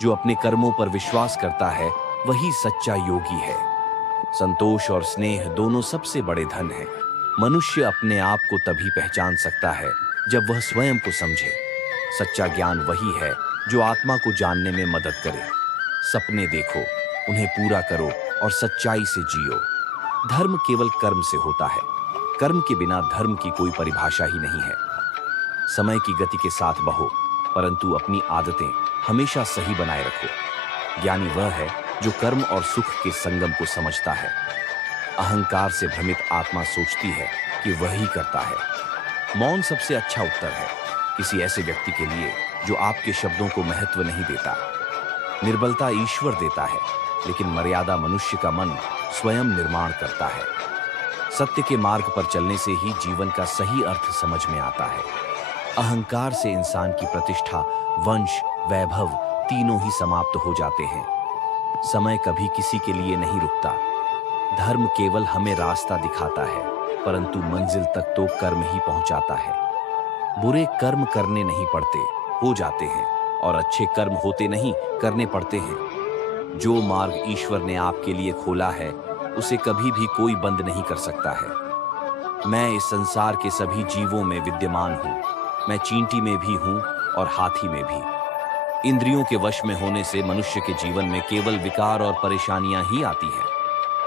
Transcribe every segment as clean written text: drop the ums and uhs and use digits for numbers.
जो अपने कर्मों पर विश्वास करता है वही सच्चा योगी है। संतोष और स्नेह दोनों सबसे बड़े धन हैं। मनुष्य अपने आप को तभी पहचान सकता है जब वह स्वयं को समझे। सच्चा ज्ञान वही है जो आत्मा को जानने में मदद करे। सपने देखो, उन्हें पूरा करो और सच्चाई से जियो। धर्म केवल कर्म से होता है। कर्म के बिना धर्म की कोई परिभाषा ही नहीं है। समय की गति के साथ बहो, परंतु अपनी आदतें हमेशा सही बनाए रखो। ज्ञानी वह है जो कर्म और सुख के संगम को समझता है। अहंकार से भ्रमित आत्मा सोचती है कि वह ही करता है। मौन सबसे अच्छा उत्तर है किसी ऐसे व्यक्ति के लिए जो आपके शब्दों को महत्व नहीं देता। निर्बलता ईश्वर देता है, लेकिन मर्यादा मनुष्य का मन स्वयं निर्माण करता है। सत्य के मार्ग पर चलने से ही जीवन का सही अर्थ समझ में आता है। अहंकार से इंसान की प्रतिष्ठा, वंश, वैभव तीनों ही समाप्त हो जाते हैं। समय कभी किसी के लिए नहीं रुकता। धर्म केवल हमें रास्ता दिखाता है, परंतु मंजिल तक तो कर्म ही पहुंचाता है। बुरे कर्म करने नहीं पड़ते, हो जाते हैं, और अच्छे कर्म होते नहीं, करने पड़ते हैं। जो मार्ग ईश्वर ने आपके लिए खोला है उसे कभी भी कोई बंद नहीं कर सकता है। मैं इस संसार के सभी जीवों में विद्यमान हूं। मैं चींटी में भी हूं और हाथी में भी। इंद्रियों के वश में होने से मनुष्य के जीवन में केवल विकार और परेशानियां ही आती हैं।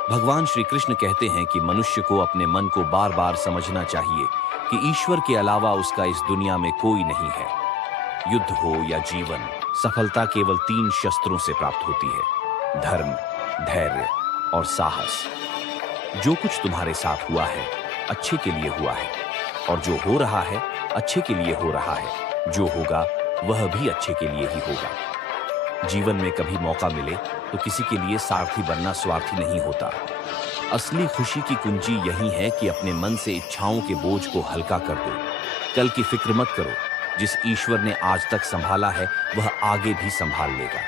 भगवान श्री कृष्ण कहते हैं कि मनुष्य को अपने मन को बार बार समझना चाहिए कि ईश्वर के अलावा उसका इस दुनिया में कोई नहीं है। युद्ध हो या जीवन, सफलता केवल 3 शस्त्रों से प्राप्त होती है: धर्म, धैर्य और साहस। जो कुछ तुम्हारे साथ हुआ है अच्छे के लिए हुआ है, और जो हो रहा है अच्छे के लिए हो रहा है। जो होगा वह भी अच्छे के लिए ही होगा। जीवन में कभी मौका मिले तो किसी के लिए सारथी बनना स्वार्थी नहीं होता। असली खुशी की कुंजी यही है कि अपने मन से इच्छाओं के बोझ को हल्का कर दो। कल की फिक्र मत करो। जिस ईश्वर ने आज तक संभाला है वह आगे भी संभाल लेगा।